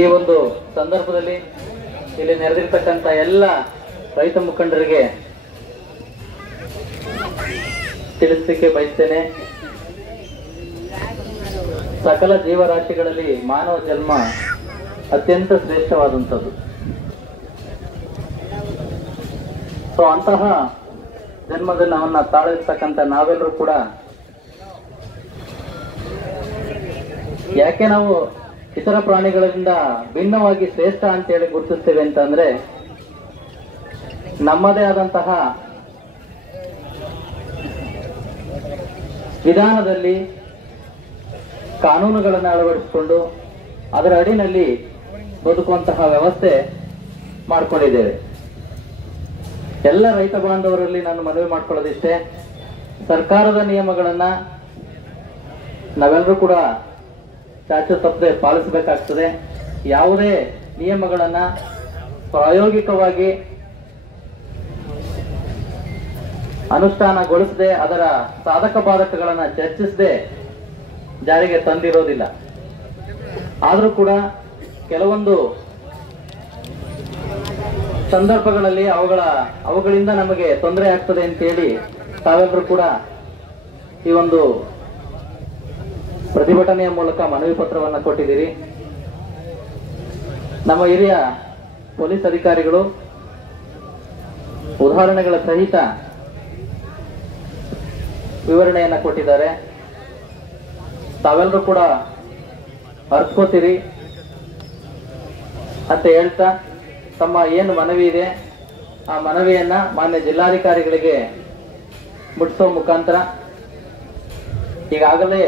ಈ ಒಂದು ಸಂದರ್ಭದಲ್ಲಿ ಇಲ್ಲಿ ನೆರೆದಿರ್ತಕ್ಕಂಥ ಎಲ್ಲ ರೈತ ಮುಖಂಡರಿಗೆ ತಿಳಿಸಲಿಕ್ಕೆ ಬಯಸ್ತೇನೆ. ಸಕಲ ಜೀವರಾಶಿಗಳಲ್ಲಿ ಮಾನವ ಜನ್ಮ ಅತ್ಯಂತ ಶ್ರೇಷ್ಠವಾದಂಥದ್ದು. ಸೊ ಅಂತಹ ಜನ್ಮದಿನವನ್ನ ತಾಳಿರ್ತಕ್ಕಂಥ ನಾವೆಲ್ಲರೂ ಕೂಡ ಯಾಕೆ ನಾವು ಇತರ ಪ್ರಾಣಿಗಳಿಂದ ಭಿನ್ನವಾಗಿ ಶ್ರೇಷ್ಠ ಅಂತೇಳಿ ಗುರುತಿಸ್ತೇವೆ ಅಂತಂದ್ರೆ, ನಮ್ಮದೇ ಆದಂತಹ ವಿಧಾನದಲ್ಲಿ ಕಾನೂನುಗಳನ್ನು ಅಳವಡಿಸಿಕೊಂಡು ಅದರ ಅಡಿನಲ್ಲಿ ಬದುಕುವಂತಹ ವ್ಯವಸ್ಥೆ ಮಾಡಿಕೊಂಡಿದ್ದೇವೆ. ಎಲ್ಲ ರೈತ ಬಾಂಧವರಲ್ಲಿ ನಾನು ಮನವಿ ಮಾಡ್ಕೊಳ್ಳೋದಿಷ್ಟೇ, ಸರ್ಕಾರದ ನಿಯಮಗಳನ್ನ ನಾವೆಲ್ಲರೂ ಕೂಡ ಚಾಚು ತಪ್ಪದೆ ಪಾಲಿಸಬೇಕಾಗ್ತದೆ. ಯಾವುದೇ ನಿಯಮಗಳನ್ನ ಪ್ರಾಯೋಗಿಕವಾಗಿ ಅನುಷ್ಠಾನಗೊಳಿಸದೆ ಅದರ ಸಾಧಕ ಬಾಧಕಗಳನ್ನ ಚರ್ಚಿಸದೆ ಜಾರಿಗೆ ತಂದಿರೋದಿಲ್ಲ. ಆದರೂ ಕೂಡ ಕೆಲವೊಂದು ಸಂದರ್ಭಗಳಲ್ಲಿ ಅವುಗಳಿಂದ ನಮಗೆ ತೊಂದರೆ ಆಗ್ತದೆ ಅಂತೇಳಿ ತಾವೆಲ್ಲರೂ ಕೂಡ ಈ ಒಂದು ಪ್ರತಿಭಟನೆಯ ಮೂಲಕ ಮನವಿ ಪತ್ರವನ್ನು ಕೊಟ್ಟಿದ್ದೀರಿ. ನಮ್ಮ ಹಿರಿಯ ಪೊಲೀಸ್ ಅಧಿಕಾರಿಗಳು ಉದಾಹರಣೆಗಳ ಸಹಿತ ವಿವರಣೆಯನ್ನ ಕೊಟ್ಟಿದ್ದಾರೆ. ತಾವೆಲ್ಲರೂ ಕೂಡ ಅರ್ತ್ಕೋತೀರಿ ಅಂತ ಹೇಳ್ತಾ ತಮ್ಮ ಏನು ಮನವಿ ಇದೆ ಆ ಮನವಿಯನ್ನ ಮಾನ್ಯ ಜಿಲ್ಲಾಧಿಕಾರಿಗಳಿಗೆ ಮುಟ್ಟಿಸೋ ಮುಖಾಂತರ ಈಗಾಗಲೇ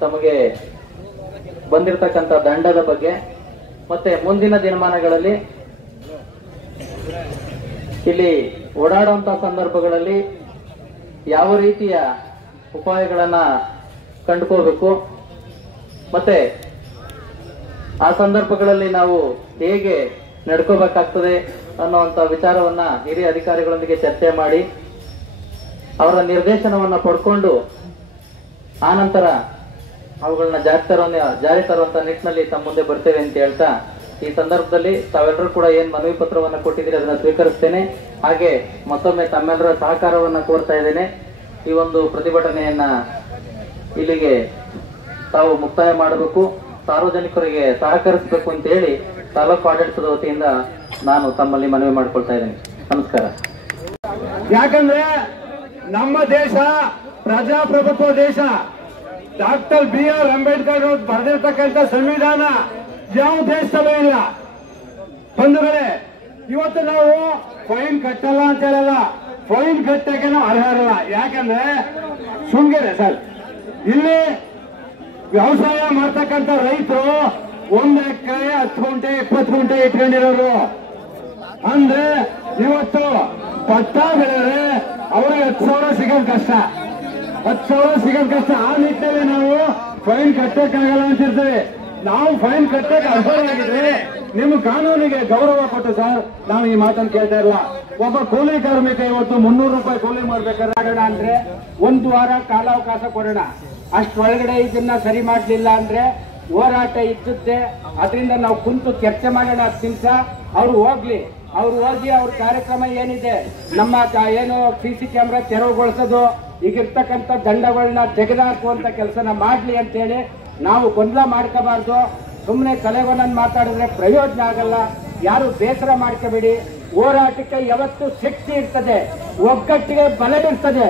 ತಮಗೆ ಬಂದಿರತಕ್ಕಂಥ ದಂಡದ ಬಗ್ಗೆ ಮತ್ತೆ ಮುಂದಿನ ದಿನಮಾನಗಳಲ್ಲಿ ಇಲ್ಲಿ ಓಡಾಡುವಂತಹ ಸಂದರ್ಭಗಳಲ್ಲಿ ಯಾವ ರೀತಿಯ ಉಪಾಯಗಳನ್ನ ಕಂಡುಕೋಬೇಕು ಮತ್ತೆ ಆ ಸಂದರ್ಭಗಳಲ್ಲಿ ನಾವು ಹೇಗೆ ನಡ್ಕೋಬೇಕಾಗ್ತದೆ ಅನ್ನುವಂಥ ವಿಚಾರವನ್ನ ಹಿರಿಯ ಅಧಿಕಾರಿಗಳೊಂದಿಗೆ ಚರ್ಚೆ ಮಾಡಿ ಅವರ ನಿರ್ದೇಶನವನ್ನ ಪಡ್ಕೊಂಡು ಆನಂತರ ಅವುಗಳನ್ನ ಜಾರಿ ತರುವಂತ ನಿಟ್ಟಿನಲ್ಲಿ ತಮ್ಮ ಮುಂದೆ ಬರ್ತೇವೆ ಅಂತ ಹೇಳ್ತಾ ಈ ಸಂದರ್ಭದಲ್ಲಿ ತಾವೆಲ್ಲರೂ ಕೂಡ ಏನ್ ಮನವಿ ಪತ್ರವನ್ನ ಕೊಟ್ಟಿದ್ದೀರಿ ಅದನ್ನ ಸ್ವೀಕರಿಸ್ತೇನೆ. ಹಾಗೆ ಮತ್ತೊಮ್ಮೆ ತಮ್ಮೆಲ್ಲರ ಸಹಕಾರವನ್ನ ಕೋರ್ತಾ ಇದ್ದೇನೆ. ಈ ಒಂದು ಪ್ರತಿಭಟನೆಯನ್ನ ಇಲ್ಲಿಗೆ ತಾವು ಮುಕ್ತಾಯ ಮಾಡಬೇಕು, ಸಾರ್ವಜನಿಕರಿಗೆ ಸಹಕರಿಸಬೇಕು ಅಂತ ಹೇಳಿ ತಾಲೂಕು ಆಡಳಿತದ ವತಿಯಿಂದ ನಾನು ತಮ್ಮಲ್ಲಿ ಮನವಿ ಮಾಡ್ಕೊಳ್ತಾ ಇದ್ದೇನೆ. ನಮಸ್ಕಾರ. ಯಾಕಂದ್ರೆ ನಮ್ಮ ದೇಶ ಪ್ರಜಾಪ್ರಭುತ್ವ ದೇಶ. ಡಾಕ್ಟರ್ BR ಅಂಬೇಡ್ಕರ್ ಅವರು ಬರೆದಿರ್ತಕ್ಕಂಥ ಸಂವಿಧಾನ ಯಾವ ದೇಶದಲ್ಲೂ ಇಲ್ಲ. ಬಂಧುಗಳೇ, ಇವತ್ತು ನಾವು ಫೈನ್ ಕಟ್ಟಲ್ಲ ಅಂತ ಹೇಳಲ್ಲ, ಫೈನ್ ಕಟ್ಟಕ್ಕೆ ನಾವು ಅರ್ಹರಲ್ಲ. ಯಾಕಂದ್ರೆ ಶೃಂಗೇರಿ ಸರ್, ಇಲ್ಲಿ ವ್ಯವಸಾಯ ಮಾಡ್ತಕ್ಕಂಥ ರೈತರು 1 ಎಕರೆ 10 ಗುಂಟೆ 20 ಗುಂಟೆ ಇಟ್ಕೊಂಡಿರೋರು. ಅಂದ್ರೆ ಇವತ್ತು ಭತ್ತ ಬೆಳೆದ್ರೆ ಅವ್ರಿಗೆ 10,000 ಸಿಗೋದು ಕಷ್ಟ, 10,000 ಸಿಗೋದು ಕಷ್ಟ. ಆ ನಿಟ್ಟಿನಲ್ಲಿ ನಾವು ಫೈನ್ ಕಟ್ಟಕ್ಕಾಗಲ್ಲ ಅಂತಿರ್ತೇವೆ. ನಾವು ಫೈನ್ ಕಟ್ಟಕ್ಕೆ ಅರ್ಹರಾಗಿದ್ರೆ ನಿಮ್ಮ ಕಾನೂನಿಗೆ ಗೌರವ ಕೊಟ್ಟು ಸರ್ ನಾವು ಈ ಮಾತನ್ನು ಕೇಳ್ತಾ ಇಲ್ಲ. ಒಬ್ಬ ಕೂಲಿ ಕಾರ್ಮಿಕ ಇವತ್ತು 300 ರೂಪಾಯಿ ಕೂಲಿ ಮಾಡ್ಬೇಕಾಗೋಣ ಅಂದ್ರೆ 1 ವಾರ ಕಾಲಾವಕಾಶ ಕೊಡೋಣ. ಅಷ್ಟೊಳಗಡೆ ಇದನ್ನ ಸರಿ ಮಾಡಲಿಲ್ಲ ಅಂದ್ರೆ ಹೋರಾಟ ಇದ್ದುತ್ತೆ. ಅದರಿಂದ ನಾವು ಕುಂತು ಚರ್ಚೆ ಮಾಡೋಣ 10 ನಿಮಿಷ. ಅವ್ರು ಹೋಗ್ಲಿ, ಅವ್ರು ಹೋಗಿ ಅವ್ರ ಕಾರ್ಯಕ್ರಮ ಏನಿದೆ, ನಮ್ಮ ಏನು CC ಕ್ಯಾಮ್ರಾ ತೆರವುಗೊಳಿಸೋದು, ಈಗಿರ್ತಕ್ಕಂಥ ದಂಡಗಳನ್ನ ತೆಗೆದುಹಾಕುವಂತ ಕೆಲಸನ ಮಾಡ್ಲಿ ಅಂತೇಳಿ ನಾವು ಗೊಂದಲ ಮಾಡ್ಕೋಬಾರ್ದು. ಸುಮ್ಮನೆ ಕಲೆಗೊಂದನ್ನು ಮಾತಾಡಿದ್ರೆ ಪ್ರಯೋಜನ ಆಗಲ್ಲ. ಯಾರು ಬೇಸರ ಮಾಡ್ಕೋಬೇಡಿ. ಹೋರಾಟಕ್ಕೆ ಯಾವತ್ತು ಶಕ್ತಿ ಇರ್ತದೆ, ಒಗ್ಗಟ್ಟಿಗೆ ಬಲ ಇರ್ತದೆ.